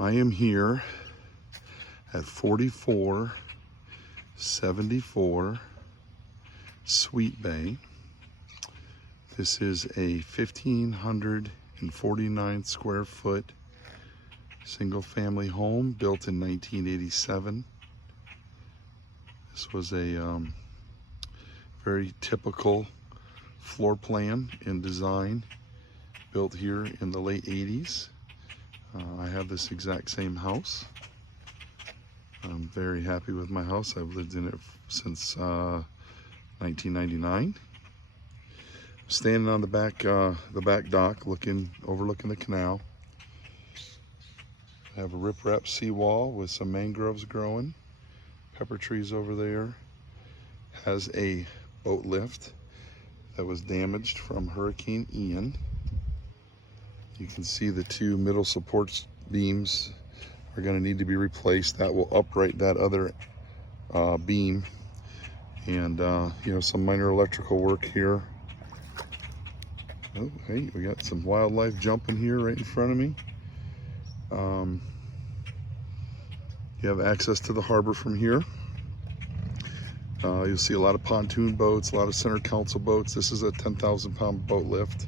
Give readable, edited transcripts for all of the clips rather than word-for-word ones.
I am here at 4474 Sweetbay. This is a 1,549 square foot single family home built in 1987. This was a very typical floor plan and design built here in the late 80s. I have this exact same house. I'm very happy with my house. I've lived in it since 1999. Standing on the back dock, overlooking the canal. I have a riprap seawall with some mangroves growing, pepper trees over there. Has a boat lift that was damaged from Hurricane Ian. You can see the two middle support beams are going to need to be replaced. That will upright that other beam, and you know, some minor electrical work here. Oh, hey, we got some wildlife jumping here right in front of me. You have access to the harbor from here. You'll see a lot of pontoon boats, a lot of center council boats. This is a 10,000-pound boat lift.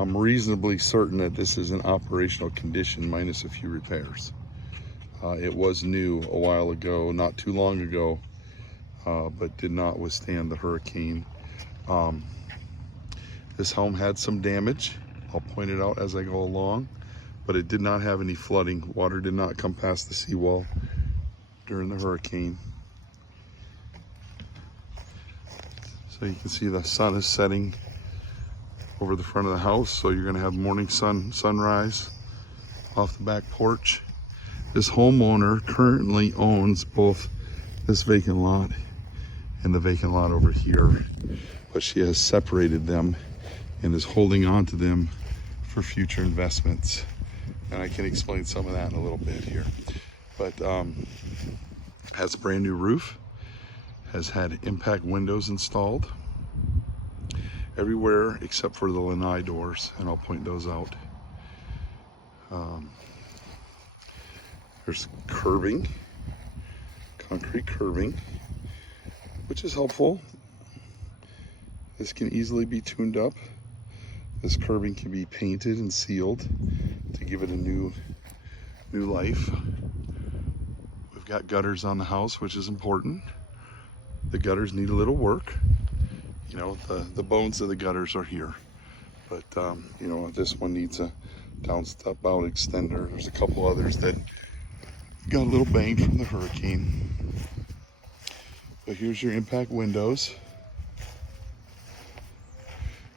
I'm reasonably certain that this is in operational condition minus a few repairs. It was new a while ago, not too long ago, but did not withstand the hurricane. This home had some damage. I'll point it out as I go along, but it did not have any flooding. Water did not come past the seawall during the hurricane. So you can see the sun is setting over the front of the house, so you're going to have morning sunrise off the back porch. This homeowner currently owns both this vacant lot and the vacant lot over here, but she has separated them and is holding on to them for future investments, and I can explain some of that in a little bit here. But has a brand new roof, has had impact windows installed everywhere except for the lanai doors, and I'll point those out. There's curbing, concrete curbing, which is helpful. This can easily be tuned up. This curbing can be painted and sealed to give it a new life. We've got gutters on the house, which is important. The gutters need a little work. You know, the bones of the gutters are here, but you know, this one needs a downspout extender. There's a couple others that got a little banged from the hurricane. But here's your impact windows.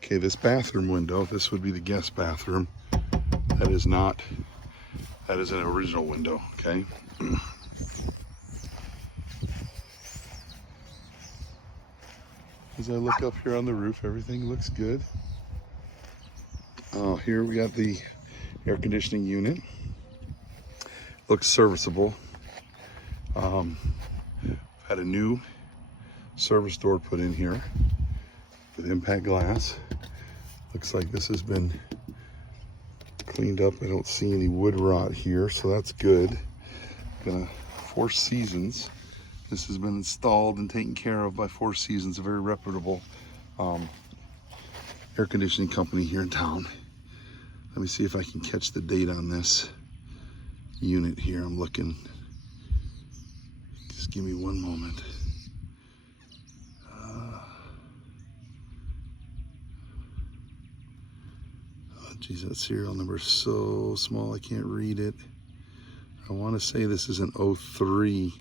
Okay, this bathroom window, this would be the guest bathroom. That is an original window, okay? As I look up here on the roof, everything looks good. Here we got the air conditioning unit. Looks serviceable. Had a new service door put in here with impact glass. Looks like this has been cleaned up. I don't see any wood rot here, so that's good. Four Seasons. This has been installed and taken care of by Four Seasons, a very reputable air conditioning company here in town. Let me see if I can catch the date on this unit here. I'm looking. Just give me one moment. Oh geez, that serial number is so small I can't read it. I want to say this is an 03.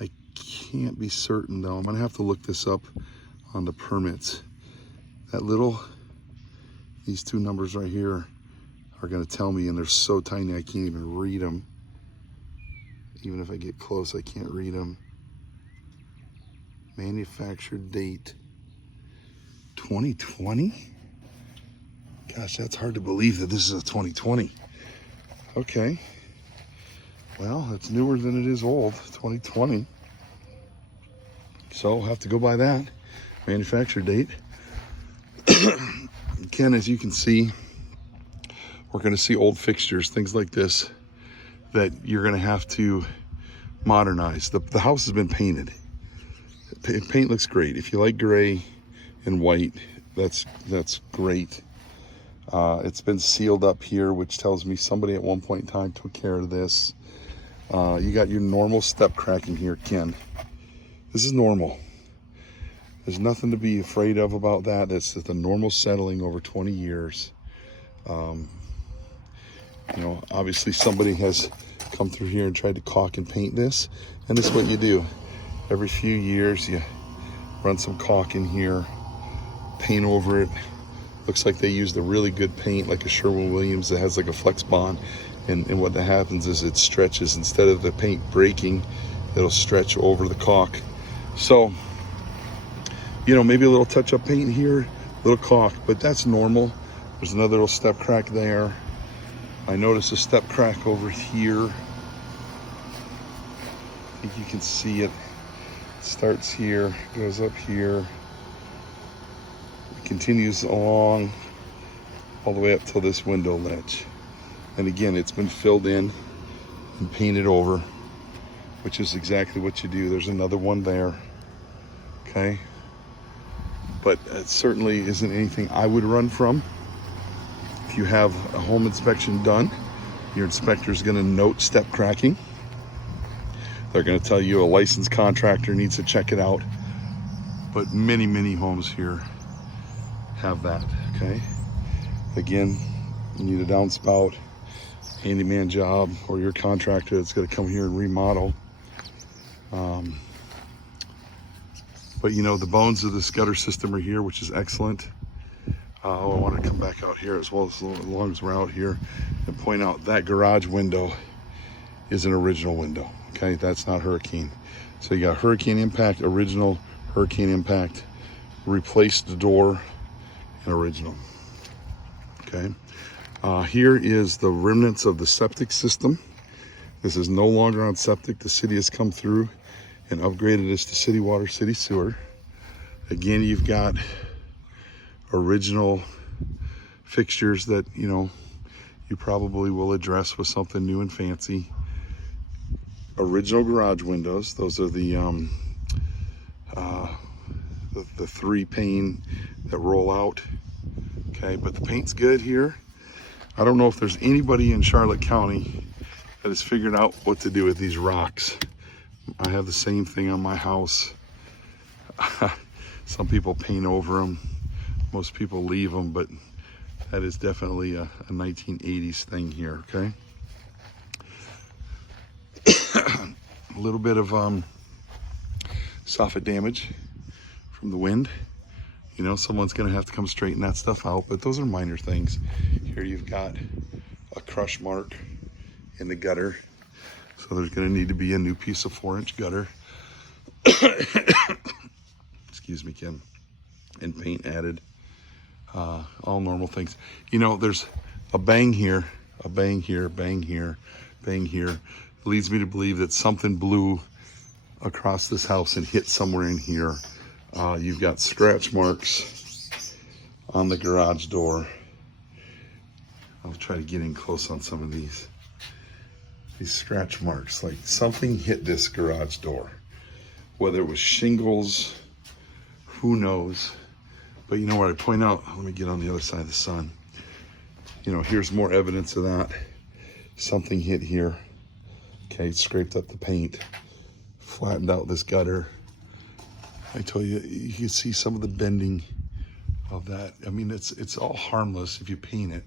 I can't be certain though. I'm gonna have to look this up on the permits. These two numbers right here are gonna tell me, and they're so tiny I can't even read them. Even if I get close, I can't read them. Manufactured date 2020. Gosh, that's hard to believe that this is a 2020. Okay. Well, it's newer than it is old, 2020. So I'll have to go by that manufacture date. Again, as you can see, we're going to see old fixtures, things like this, that you're going to have to modernize. The house has been painted. Paint looks great. If you like gray and white, that's great. It's been sealed up here, which tells me somebody at one point in time took care of this. You got your normal step cracking here, Ken. This is normal. There's nothing to be afraid of about that. That's the normal settling over 20 years. You know, obviously somebody has come through here and tried to caulk and paint this, and this is what you do. Every few years you run some caulk in here, paint over it. Looks like they used a really good paint, like a Sherwin-Williams that has like a flex bond, and what that happens is it stretches. Instead of the paint breaking, it'll stretch over the caulk. So, you know, maybe a little touch-up paint here, a little caulk, but that's normal. There's another little step crack there. I noticed a step crack over here. I think you can see it. It starts here, goes up here, it continues along all the way up to this window ledge. And again, it's been filled in and painted over, which is exactly what you do. There's another one there, okay? But it certainly isn't anything I would run from. If you have a home inspection done, your inspector is going to note step cracking. They're going to tell you a licensed contractor needs to check it out. But many, many homes here have that, okay? Again, you need a downspout, handyman job, or your contractor that's going to come here and remodel. But you know, the bones of this gutter system are here, which is excellent. I want to come back out here as well, as long as we're out here, and point out that garage window is an original window. Okay, that's not hurricane. So you got hurricane impact, original, hurricane impact, replaced the door, and original. Okay, here is the remnants of the septic system. This is no longer on septic. The city has come through and upgraded this to city water, city sewer. Again, you've got original fixtures that, you know, you probably will address with something new and fancy. Original garage windows. Those are the 3-pane that roll out. Okay, but the paint's good here. I don't know if there's anybody in Charlotte County that has figured out what to do with these rocks. I have the same thing on my house. Some people paint over them. Most people leave them, but that is definitely a 1980s thing here, okay? A little bit of soffit damage from the wind. You know, someone's gonna have to come straighten that stuff out, but those are minor things. Here you've got a crush mark in the gutter. So there's gonna need to be a new piece of 4-inch gutter. Excuse me, Ken. And paint added. All normal things. You know, there's a bang here, a bang here, bang here, bang here. It leads me to believe that something blew across this house and hit somewhere in here. You've got scratch marks on the garage door. I'll try to get in close on some of these. These scratch marks, like something hit this garage door. Whether it was shingles, who knows? But you know what I point out? Let me get on the other side of the sun. You know, here's more evidence of that. Something hit here. Okay, it scraped up the paint, flattened out this gutter. I told you, you can see some of the bending of that. I mean, it's all harmless if you paint it,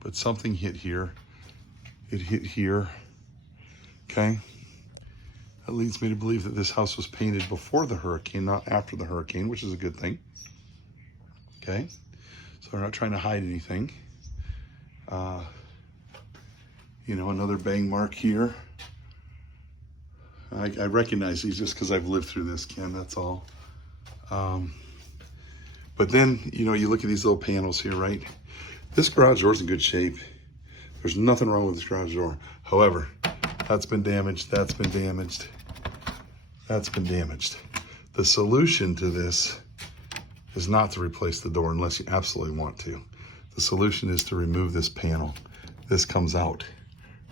but something hit here. It hit here. Okay. That leads me to believe that this house was painted before the hurricane, not after the hurricane, which is a good thing. Okay, so we're not trying to hide anything. You know, another bang mark here. I recognize these just because I've lived through this, Ken, that's all. But then, you know, you look at these little panels here, right? This garage door's in good shape. There's nothing wrong with this garage door. However, that's been damaged, that's been damaged, that's been damaged. The solution to this is not to replace the door unless you absolutely want to. The solution is to remove this panel this comes out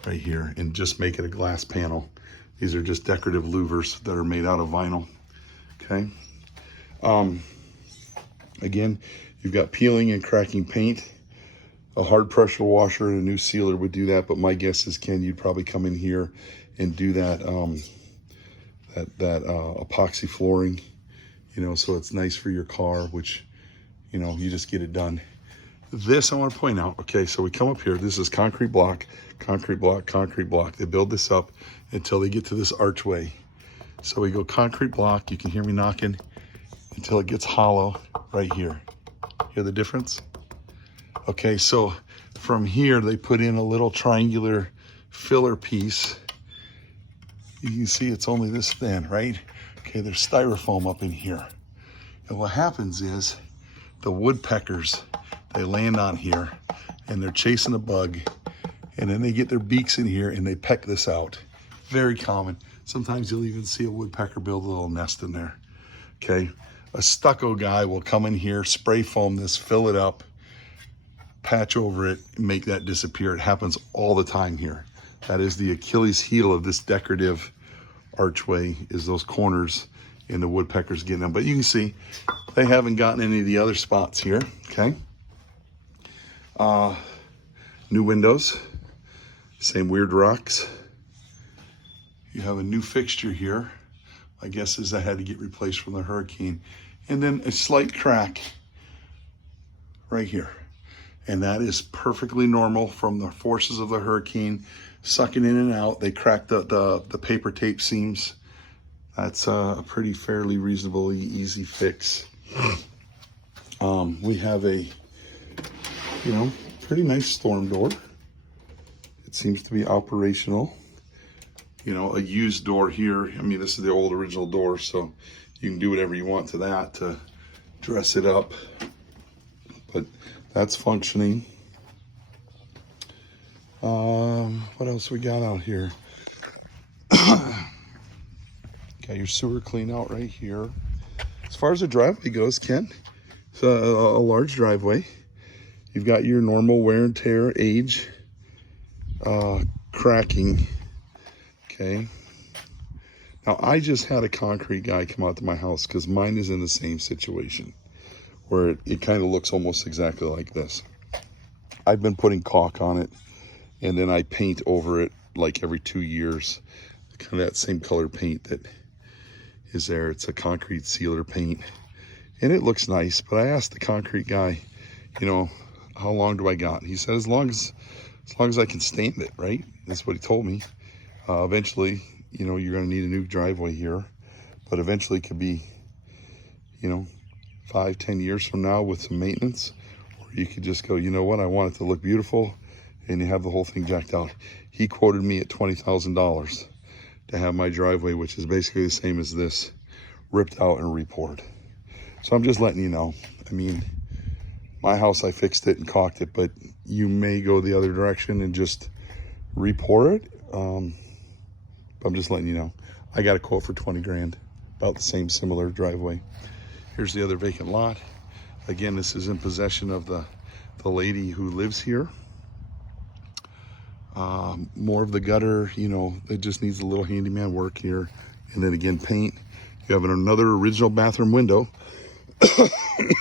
right here and just make it a glass panel. These are just decorative louvers that are made out of vinyl, okay? Again, you've got peeling and cracking paint. A hard pressure washer and a new sealer would do that, but my guess is, Ken, you'd probably come in here and do that epoxy flooring, you know, so it's nice for your car, which, you know, you just get it done. This I want to point out, okay, so we come up here, this is concrete block, concrete block, concrete block. They build this up until they get to this archway. So we go concrete block, you can hear me knocking, until it gets hollow right here. Hear the difference? Okay, so from here, they put in a little triangular filler piece. You can see it's only this thin, right? Okay, there's styrofoam up in here. And what happens is the woodpeckers, they land on here and they're chasing a bug, and then they get their beaks in here and they peck this out. Very common. Sometimes you'll even see a woodpecker build a little nest in there, okay? A stucco guy will come in here, spray foam this, fill it up, patch over it, and make that disappear. It happens all the time here. That is the Achilles heel of this decorative archway, is those corners and the woodpeckers getting them. But you can see they haven't gotten any of the other spots here, okay? New windows, same weird rocks. You have a new fixture here. My guess is that had to get replaced from the hurricane. And then a slight crack right here. And that is perfectly normal from the forces of the hurricane sucking in and out. They cracked the paper tape seams. That's a pretty fairly reasonably easy fix. We have a, you know, pretty nice storm door. It seems to be operational. You know, a used door here. I mean, this is the old original door, so you can do whatever you want to that to dress it up. But that's functioning. What else we got out here? Got your sewer clean out right here. As far as the driveway goes, Ken, it's a large driveway. You've got your normal wear and tear, age, cracking. Okay. Now, I just had a concrete guy come out to my house because mine is in the same situation where it kind of looks almost exactly like this. I've been putting caulk on it, and then I paint over it like every 2 years. Kind of that same color paint that is there. It's a concrete sealer paint, and it looks nice. But I asked the concrete guy, you know, how long do I got? He said, as long as I can stand it, right? That's what he told me. Eventually, you know, you're going to need a new driveway here, but eventually it could be, you know, 5-10 years from now with some maintenance, or you could just go, you know what, I want it to look beautiful, and you have the whole thing jacked out. He quoted me at $20,000 to have my driveway, which is basically the same as this, ripped out and repoured. So I'm just letting you know. I mean, my house, I fixed it and caulked it, but you may go the other direction and just repour it. I'm just letting you know. I got a quote for 20 grand, about the same similar driveway. Here's the other vacant lot. Again, this is in possession of the lady who lives here. More of the gutter, you know, it just needs a little handyman work here. And then again, paint. You have another original bathroom window.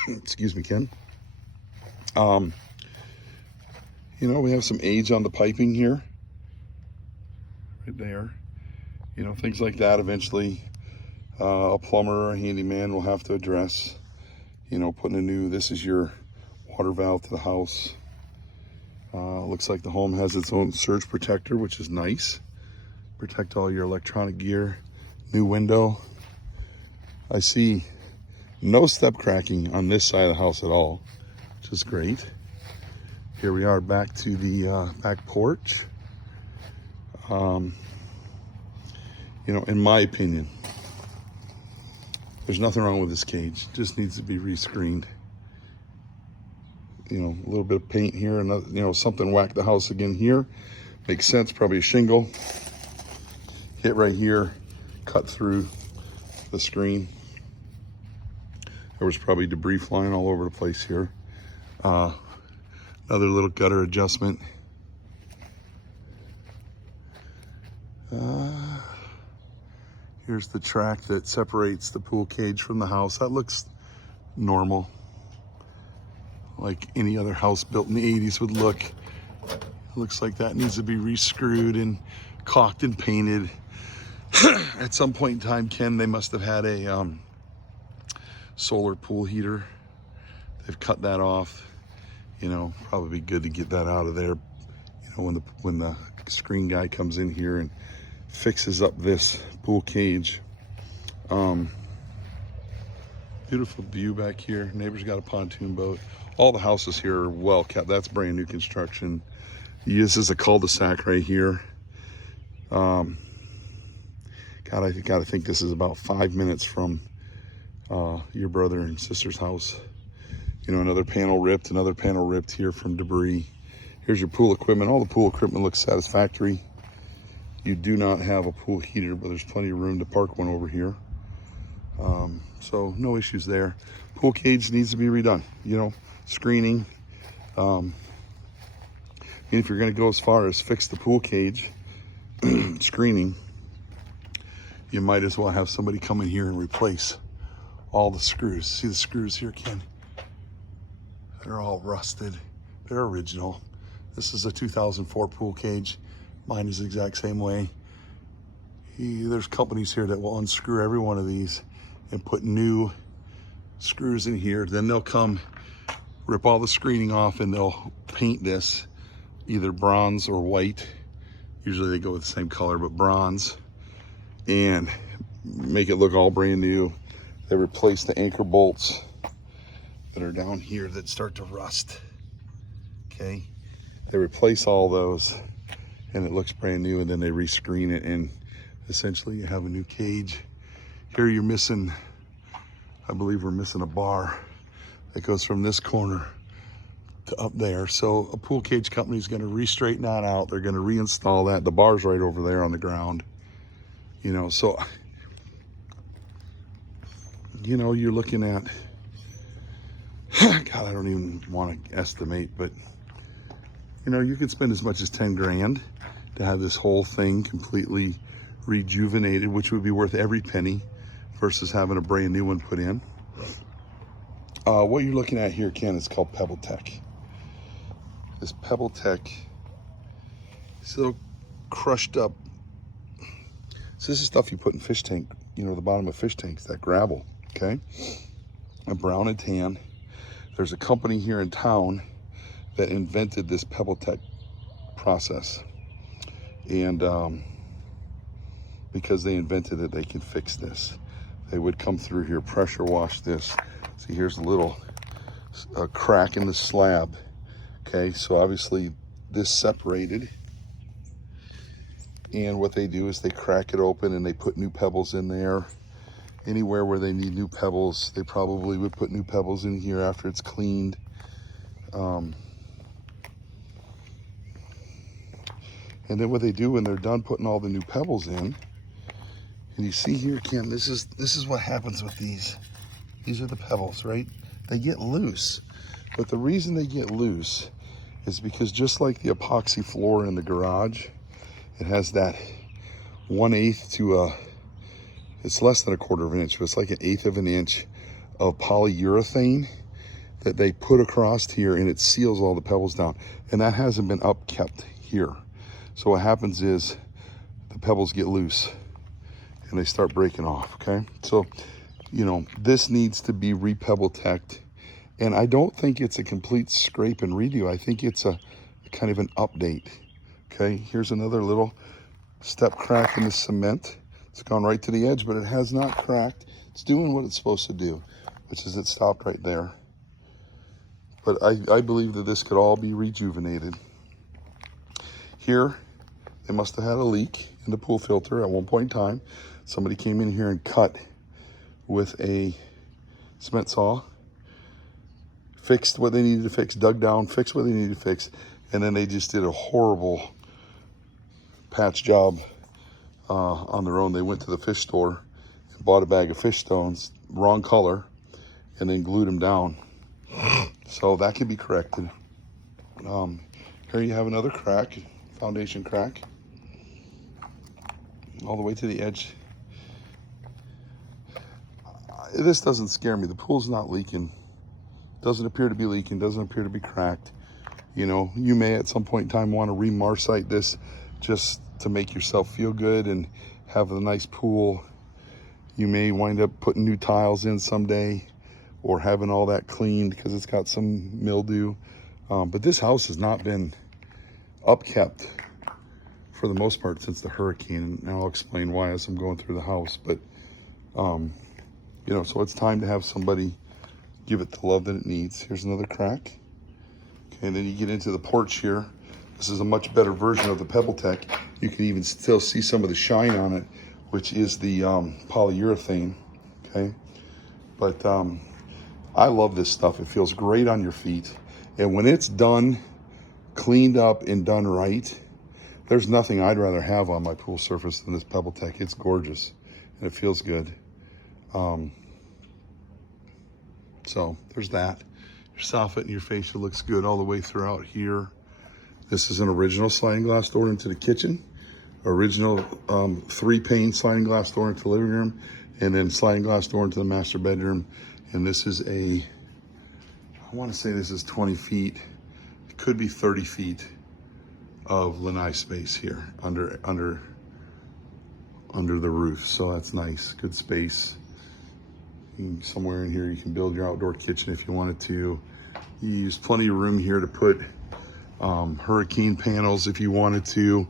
Excuse me, Ken. You know, we have some age on the piping here. Right there. You know, things like that eventually a plumber or a handyman will have to address. You know, putting a new, this is your water valve to the house. Looks like the home has its own surge protector, which is nice. Protect all your electronic gear. New window. I see no step cracking on this side of the house at all, which is great. Here we are back to the back porch. You know, in my opinion, there's nothing wrong with this cage. It just needs to be rescreened. You know, a little bit of paint here, and you know, something whacked the house again here. Makes sense, probably a shingle. Hit right here, cut through the screen. There was probably debris flying all over the place here. Another little gutter adjustment. Here's the track that separates the pool cage from the house. That looks normal, like any other house built in the 80s would look. It looks like that needs to be re-screwed and caulked and painted. At some point in time, Ken, they must have had a solar pool heater. They've cut that off. You know, probably good to get that out of there. You know, when the screen guy comes in here and fixes up this pool cage. Beautiful view back here. Neighbor's got a pontoon boat. All the houses here are well kept. That's brand new construction. This is a cul-de-sac right here. God, I gotta think this is about 5 minutes from your brother and sister's house. You know, another panel ripped here from debris. Here's your pool equipment. All the pool equipment looks satisfactory. You do not have a pool heater, but there's plenty of room to park one over here. So no issues there. Pool cage needs to be redone, you know, screening. And if you're gonna go as far as fix the pool cage, screening, you might as well have somebody come in here and replace all the screws. See the screws here, Ken? They're all rusted. They're original. This is a 2004 pool cage. Mine is the exact same way. There's companies here that will unscrew every one of these and put new screws in here. Then they'll come rip all the screening off and they'll paint this either bronze or white. Usually they go with the same color, but bronze, and make it look all brand new. They replace the anchor bolts that are down here that start to rust. Okay, they replace all those and it looks brand new, and then they rescreen it, and essentially you have a new cage. Here you're missing, I believe we're missing a bar that goes from this corner to up there. So a pool cage company is going to re-straighten that out. They're going to reinstall that. The bar's right over there on the ground. You know, so, you know, you're looking at, God, I don't even want to estimate, but, you know, you could spend as much as 10 grand to have this whole thing completely rejuvenated, which would be worth every penny versus having a brand new one put in. What you're looking at here, Ken, is called Pebble Tech. This Pebble Tech is a little crushed up. So this is stuff you put in fish tank, you know, the bottom of fish tanks, that gravel, okay? A brown and tan. There's a company here in town that invented this Pebble Tech process. And because they invented it, they can fix this. They would come through here, pressure wash this. See, here's a little crack in the slab. Okay, so obviously this separated. And what they do is they crack it open and they put new pebbles in there. Anywhere where they need new pebbles, they probably would put new pebbles in here after it's cleaned. And then what they do when they're done putting all the new pebbles in, and you see here, Ken, this is what happens with these. These are the pebbles, right? They get loose. But the reason they get loose is because just like the epoxy floor in the garage, it has that 1/8 to it's less than 1/4 of an inch, but it's like 1/8 of an inch of polyurethane that they put across here, and it seals all the pebbles down. And that hasn't been upkept here. So what happens is the pebbles get loose and they start breaking off, okay? So, you know, this needs to be re-pebble teched. And I don't think it's a complete scrape and redo. I think it's a kind of an update, okay? Here's another little step crack in the cement. It's gone right to the edge, but it has not cracked. It's doing what it's supposed to do, which is it stopped right there. But I believe that this could all be rejuvenated. Here, they must have had a leak in the pool filter at one point in time. Somebody came in here and cut with a cement saw, fixed what they needed to fix, dug down, fixed what they needed to fix, and then they just did a horrible patch job on their own. They went to the fish store and bought a bag of fish stones, wrong color, and then glued them down. So that can be corrected. Here you have another crack, foundation crack. all the way to the edge. This doesn't scare me. The pool's not leaking. Doesn't appear to be leaking, doesn't appear to be cracked. You know, you may at some point in time want to re-marcite this just to make yourself feel good and have a nice pool. You may wind up putting new tiles in someday or having all that cleaned because it's got some mildew. But this house has not been upkept for the most part since the hurricane. And I'll explain why as I'm going through the house. But, you know, so it's time to have somebody give it the love that it needs. Here's another crack. Okay, and then you get into the porch here. This is a much better version of the PebbleTech. You can even still see some of the shine on it, which is the polyurethane, okay? But I love this stuff. It feels great on your feet. And when it's done, cleaned up and done right, there's nothing I'd rather have on my pool surface than this PebbleTech. It's gorgeous and it feels good. So there's that. Your soffit and your fascia looks good all the way throughout here. This is an original sliding glass door into the kitchen. Original 3-pane sliding glass door into the living room, and then sliding glass door into the master bedroom. And this is I want to say this is 20 feet. It could be 30 feet of lanai space here under the roof. So that's nice, good space. Somewhere in here you can build your outdoor kitchen if you wanted to. You use plenty of room here to put hurricane panels if you wanted to.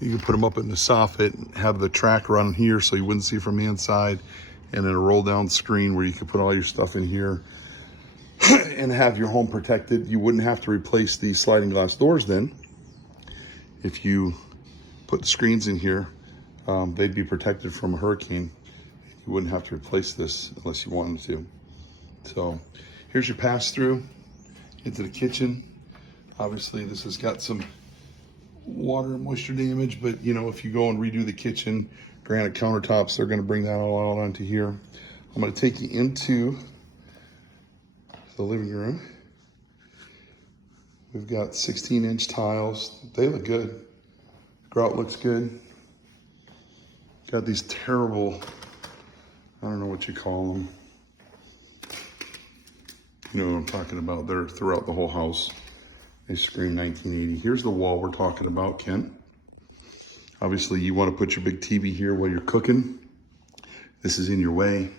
You can put them up in the soffit and have the track run here so you wouldn't see from the inside, and then a roll down screen where you could put all your stuff in here and have your home protected. You wouldn't have to replace the sliding glass doors then. If you put the screens in here, they'd be protected from a hurricane. You wouldn't have to replace this unless you wanted to. So here's your pass through into the kitchen. Obviously this has got some water and moisture damage, but you know, if you go and redo the kitchen, granite countertops, they're gonna bring that all out onto here. I'm gonna take you into the living room. We've got 16-inch tiles. They look good. Grout looks good. Got these terrible, I don't know what you call them. You know what I'm talking about. They're throughout the whole house. They scream 1980. Here's the wall we're talking about, Ken. Obviously, you want to put your big TV here while you're cooking. This is in your way.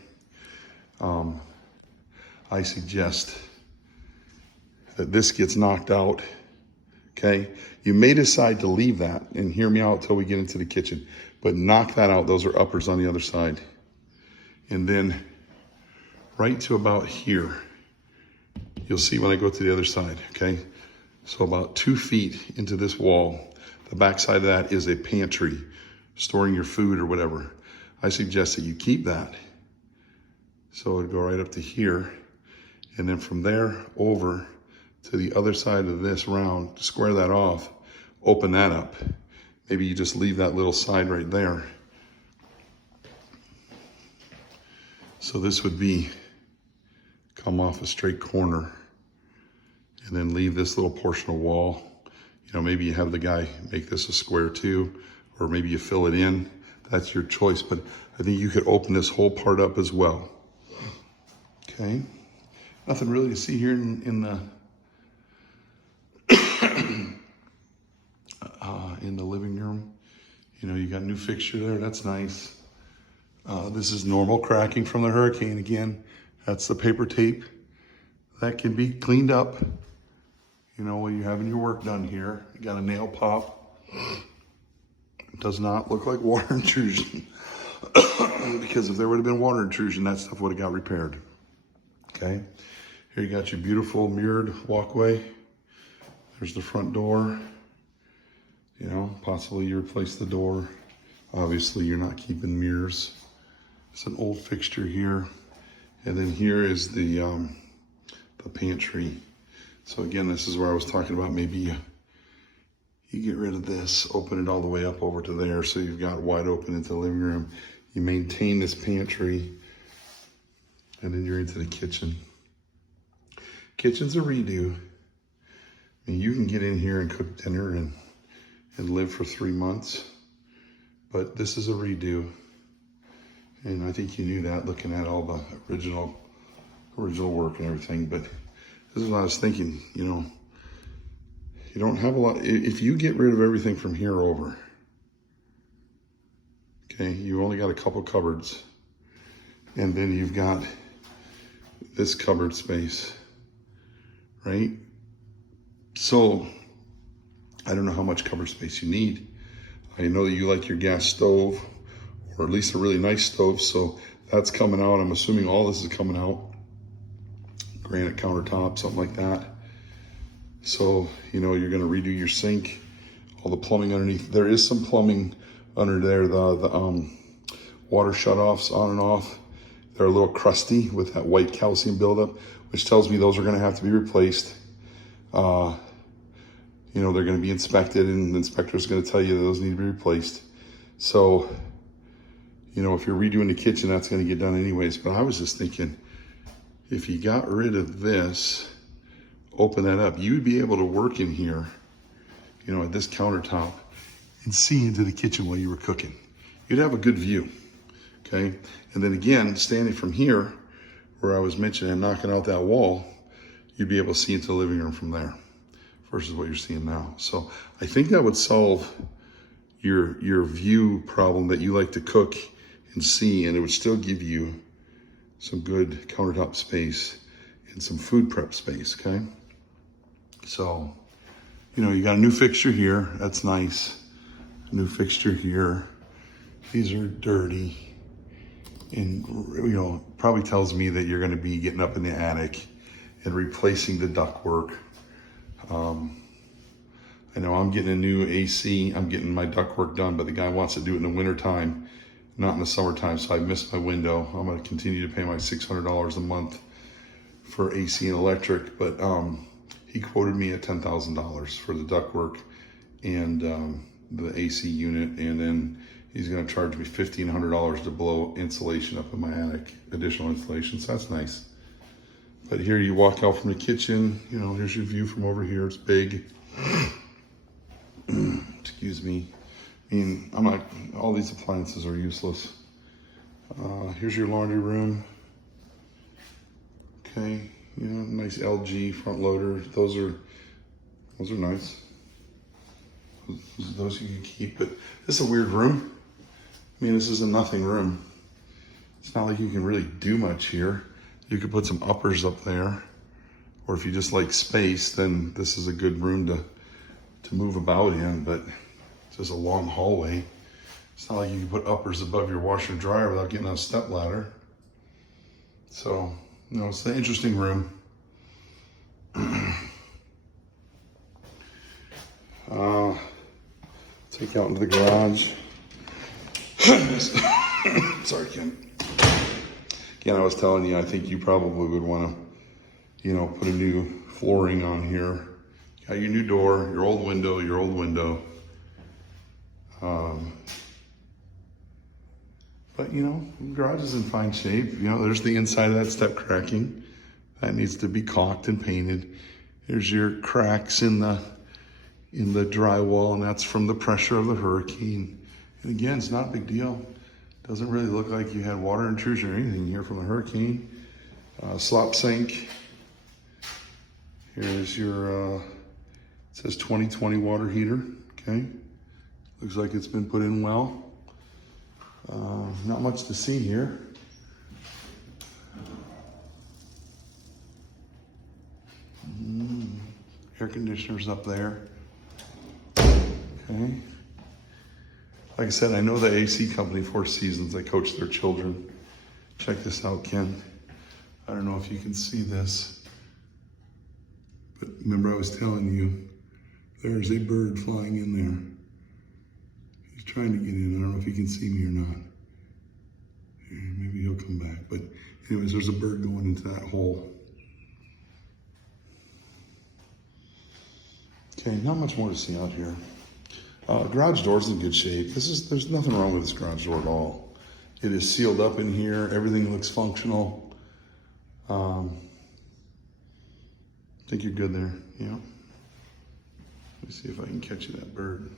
I suggest that this gets knocked out, okay? You may decide to leave that, and hear me out till we get into the kitchen, but knock that out. Those are uppers on the other side. And then right to about here, you'll see when I go to the other side, okay? So about 2 feet into this wall, the back side of that is a pantry, storing your food or whatever. I suggest that you keep that. So it'd go right up to here. And then from there over to the other side of this round, square that off, open that up. Maybe you just leave that little side right there. So this would be, come off a straight corner and then leave this little portion of wall. You know, maybe you have the guy make this a square too, or maybe you fill it in. That's your choice, but I think you could open this whole part up as well. Okay, nothing really to see here in the in the living room. You know, you got a new fixture there, that's nice. This is normal cracking from the hurricane again. That's the paper tape. That can be cleaned up. You know, while you're having your work done here, you got a nail pop. It does not look like water intrusion. Because if there would have been water intrusion, that stuff would have got repaired. Okay, here you got your beautiful mirrored walkway. There's the front door. You know, possibly you replace the door. Obviously you're not keeping mirrors. It's an old fixture here. And then here is the pantry. So again, this is where I was talking about maybe you get rid of this, open it all the way up over to there so you've got wide open into the living room. You maintain this pantry, and then you're into the kitchen. Kitchen's a redo. I mean, you can get in here and cook dinner and live for 3 months. but this is a redo. And I think you knew that looking at all the original work and everything. But this is what I was thinking, you know, you don't have a lot. If you get rid of everything from here over, okay, you only got a couple cupboards. And then you've got this cupboard space, right? So I don't know how much cupboard space you need. I know that you like your gas stove, or at least a really nice stove, so that's coming out. I'm assuming all this is coming out. Granite countertop, something like that. So, you know, you're gonna redo your sink, all the plumbing underneath. There is some plumbing under there, the water shutoffs on and off. They're a little crusty with that white calcium buildup, which tells me those are gonna have to be replaced. You know, they're gonna be inspected, and the inspector's gonna tell you that those need to be replaced. So, you know, if you're redoing the kitchen, that's gonna get done anyways. But I was just thinking, if you got rid of this, open that up, you would be able to work in here, you know, at this countertop and see into the kitchen while you were cooking. You'd have a good view, okay? And then again, standing from here, where I was mentioning knocking out that wall, you'd be able to see into the living room from there versus what you're seeing now. So I think that would solve your view problem that you like to cook and see, and it would still give you some good countertop space and some food prep space, okay? So, you know, you got a new fixture here, that's nice. A new fixture here. These are dirty, and you know, probably tells me that you're gonna be getting up in the attic and replacing the ductwork. I know I'm getting a new AC, I'm getting my ductwork done, but the guy wants to do it in the winter time, not in the summertime, so I missed my window. I'm gonna continue to pay my $600 a month for AC and electric, but he quoted me at $10,000 for the ductwork and the AC unit, and then he's gonna charge me $1,500 to blow insulation up in my attic, additional insulation, so that's nice. But here you walk out from the kitchen, you know, here's your view from over here, it's big. Excuse me. I mean, I'm not, all these appliances are useless. Here's your laundry room. Okay, you know, nice LG front loader. Those are nice. Those you can keep, but this is a weird room. I mean, this is a nothing room. It's not like you can really do much here. You could put some uppers up there, or if you just like space, then this is a good room to move about in, but it's just a long hallway. It's not like you can put uppers above your washer and dryer without getting on a step ladder. So, you know, it's an interesting room. Take out into the garage. Sorry, Ken. Again, I was telling you, I think you probably would want to, you know, put a new flooring on here. Got your new door, your old window, but you know, the garage is in fine shape. You know, there's the inside of that step cracking. That needs to be caulked and painted. There's your cracks in the drywall, and that's from the pressure of the hurricane. And again, it's not a big deal. Doesn't really look like you had water intrusion or anything here from a hurricane. Slop sink. Here's your, it says 2020 water heater, okay? Looks like it's been put in well. Not much to see here. Air conditioner's up there. Okay. Like I said, I know the AC company, Four Seasons, they coach their children. Check this out, Ken. I don't know if you can see this, but remember I was telling you, there's a bird flying in there. He's trying to get in. I don't know if he can see me or not. Maybe he'll come back. But anyways, there's a bird going into that hole. Okay, not much more to see out here. Garage door's in good shape. There's nothing wrong with this garage door at all. It is sealed up in here. Everything looks functional. I think you're good there. Yeah. Let me see if I can catch you that bird.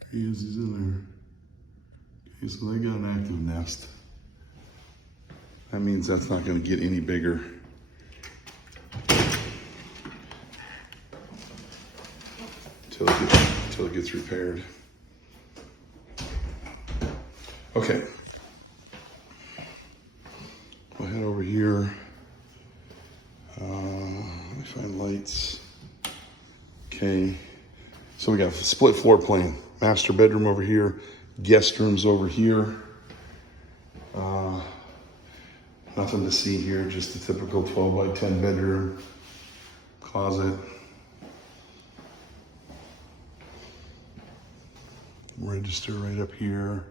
There he is. He's in there. Okay, so they got an active nest. That means that's not going to get any bigger. Until it gets repaired. Okay. We'll head over here. Let me find lights. Okay. So we got a split floor plan. Master bedroom over here. Guest rooms over here. Nothing to see here. Just a typical 12 by 10 bedroom. Closet. Register right up here.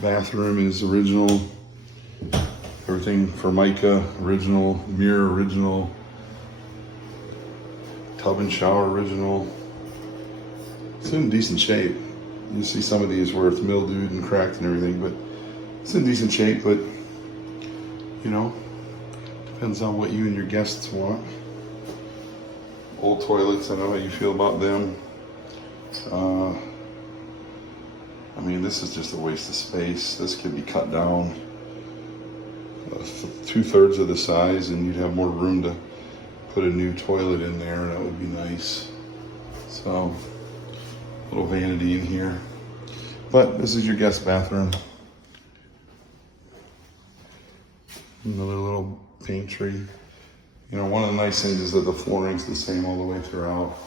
Bathroom is original. Everything Formica, original. Mirror, original. Tub and shower, original. It's in decent shape. You see some of these where it's mildewed and cracked and everything, but it's in decent shape, but you know, depends on what you and your guests want. Old toilets, I know how you feel about them. I mean, this is just a waste of space. This could be cut down 2/3 of the size and you'd have more room to put a new toilet in there. That would be nice. So, a little vanity in here. But this is your guest bathroom. Another little pantry. You know, one of the nice things is that the flooring's the same all the way throughout.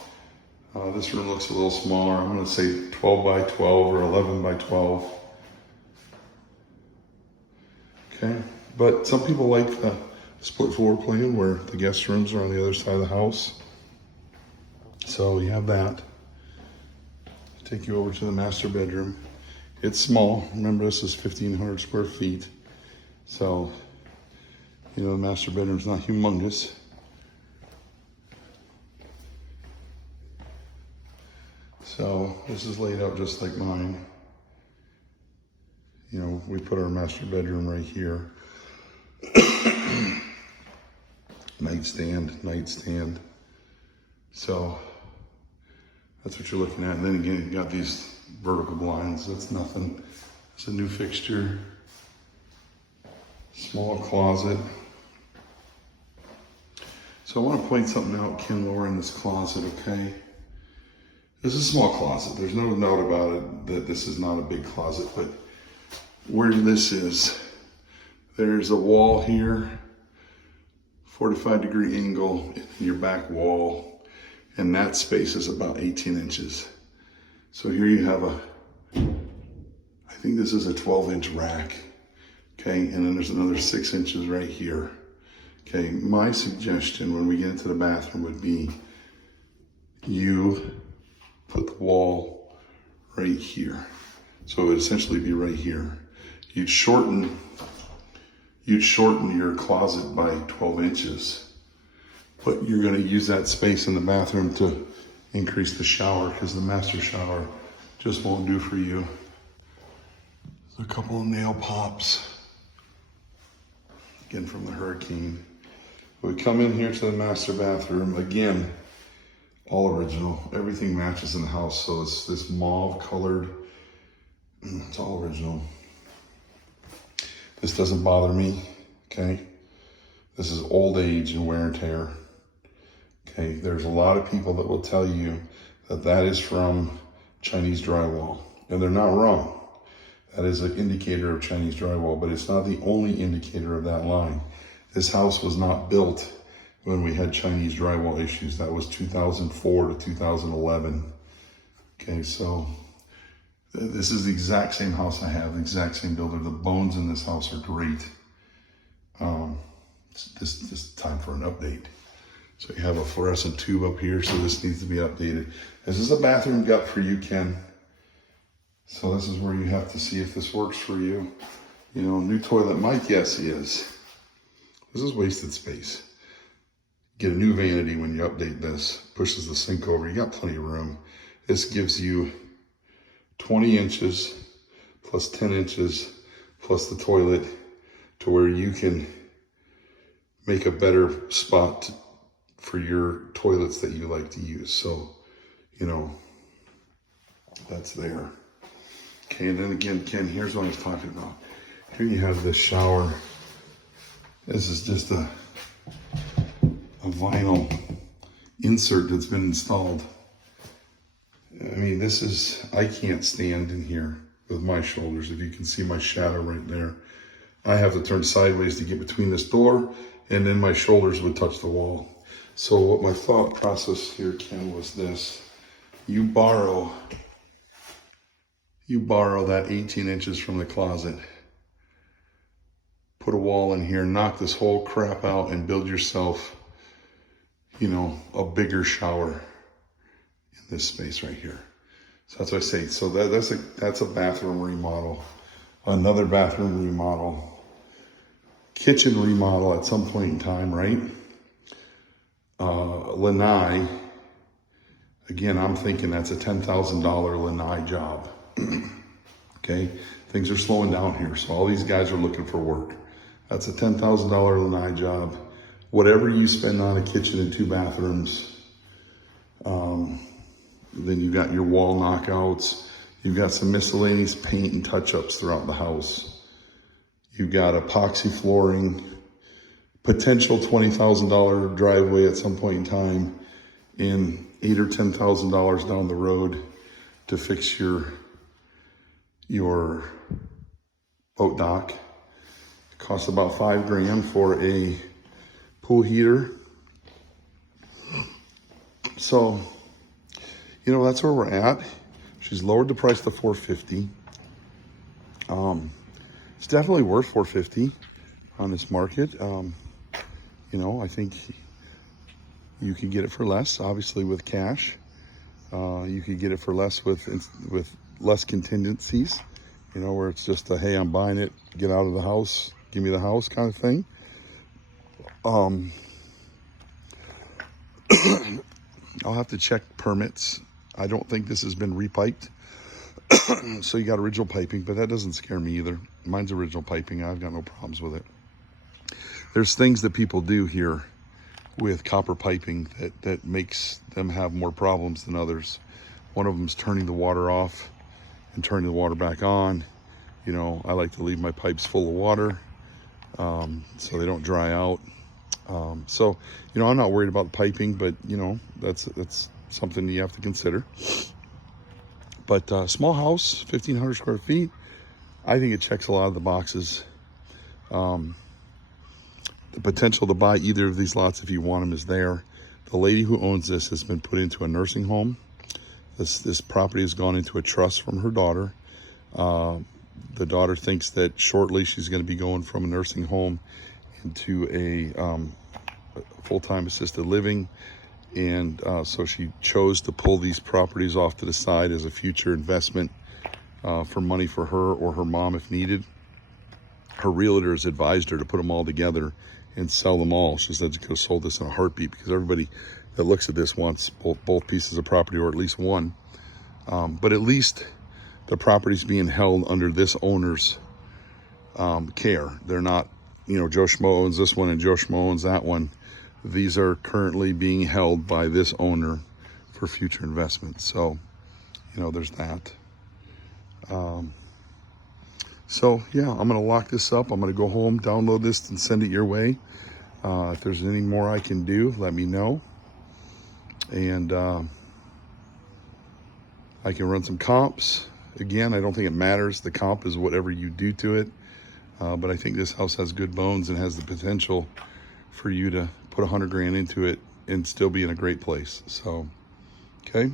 This room looks a little smaller. I'm gonna say 12 by 12 or 11 by 12. Okay, but some people like the split floor plan where the guest rooms are on the other side of the house. So we have that. Take you over to the master bedroom. It's small. Remember, this is 1,500 square feet. So, you know, the master bedroom's not humongous. So this is laid out just like mine. You know, we put our master bedroom right here. Nightstand. So that's what you're looking at. And then again, you got these vertical blinds. That's nothing. It's a new fixture. Small closet. So I want to point something out, Ken, while we're in this closet, okay? This is a small closet. There's no doubt about it that this is not a big closet, but where this is, there's a wall here, 45-degree angle in your back wall, and that space is about 18 inches. So here you have I think this is a 12-inch rack, okay? And then there's another 6 inches right here. Okay, my suggestion when we get into the bathroom would be you put the wall right here. So it would essentially be right here. You'd shorten your closet by 12 inches, but you're gonna use that space in the bathroom to increase the shower because the master shower just won't do for you. There's a couple of nail pops, again from the hurricane. We come in here to the master bathroom, again, all original. Everything matches in the house, so it's this mauve colored. It's all original. This doesn't bother me, okay? This is old age and wear and tear. Okay, there's a lot of people that will tell you that that is from Chinese drywall, and they're not wrong. That is an indicator of Chinese drywall, but it's not the only indicator of that line. This house was not built when we had Chinese drywall issues. That was 2004 to 2011. Okay, so this is the exact same house I have, the exact same builder. The bones in this house are great. This is time for an update. So you have a fluorescent tube up here, so this needs to be updated. This is a bathroom gut for you, Ken. So this is where you have to see if this works for you. You know, new toilet, my guess is, this is wasted space. Get a new vanity when you update this, pushes the sink over, you got plenty of room. This gives you 20 inches plus 10 inches plus the toilet to where you can make a better spot for your toilets that you like to use. So, you know, that's there. Okay, and then again, Ken, here's what I was talking about. Here you have this shower. This is just a vinyl insert that's been installed. I mean, this is, I can't stand in here with my shoulders. If you can see my shadow right there, I have to turn sideways to get between this door, and then my shoulders would touch the wall. So what my thought process here, Ken, was this. You borrow that 18 inches from the closet, put a wall in here, knock this whole crap out, and build yourself, you know, a bigger shower in this space right here. So that's what I say. So that's a bathroom remodel, another bathroom remodel, kitchen remodel at some point in time, right? Lanai, again, I'm thinking that's a $10,000 lanai job. Okay, things are slowing down here, so all these guys are looking for work. That's a $10,000 lanai job. Whatever you spend on a kitchen and 2 bathrooms, then you've got your wall knockouts. You've got some miscellaneous paint and touch-ups throughout the house. You've got epoxy flooring, potential $20,000 driveway at some point in time, and $8,000 or $10,000 down the road to fix your boat dock. It costs about $5,000 for a pool heater. So, you know, that's where we're at. She's lowered the price to $450. It's definitely worth $450 on this market. You know, I think you could get it for less, obviously, with cash. You could get it for less with less contingencies, you know, where it's just a, hey, I'm buying it, get out of the house, give me the house kind of thing. I'll have to check permits. I don't think this has been repiped. So you got original piping, but that doesn't scare me either. Mine's original piping. I've got no problems with it. There's things that people do here with copper piping that makes them have more problems than others. One of them is turning the water off and turning the water back on. You know, I like to leave my pipes full of water so they don't dry out. So, you know, I'm not worried about the piping, but, you know, that's something you have to consider. But small house, 1,500 square feet. I think it checks a lot of the boxes. The potential to buy either of these lots if you want them is there. The lady who owns this has been put into a nursing home. This property has gone into a trust from her daughter. The daughter thinks that shortly she's going to be going from a nursing home into a full-time assisted living. And so she chose to pull these properties off to the side as a future investment for money for her or her mom if needed. Her realtor has advised her to put them all together and sell them all. She said she could have sold this in a heartbeat because everybody that looks at this wants both pieces of property or at least one. But at least the property's being held under this owner's care. They're not, you know, Joe Schmo owns this one and Joe Schmo owns that one. These are currently being held by this owner for future investment. So, you know, there's that. So yeah, I'm gonna lock this up. I'm gonna go home, download this and send it your way. If there's any more I can do, let me know. And I can run some comps. Again, I don't think it matters. The comp is whatever you do to it. But I think this house has good bones and has the potential for you to put $100,000 into it and still be in a great place. So, okay.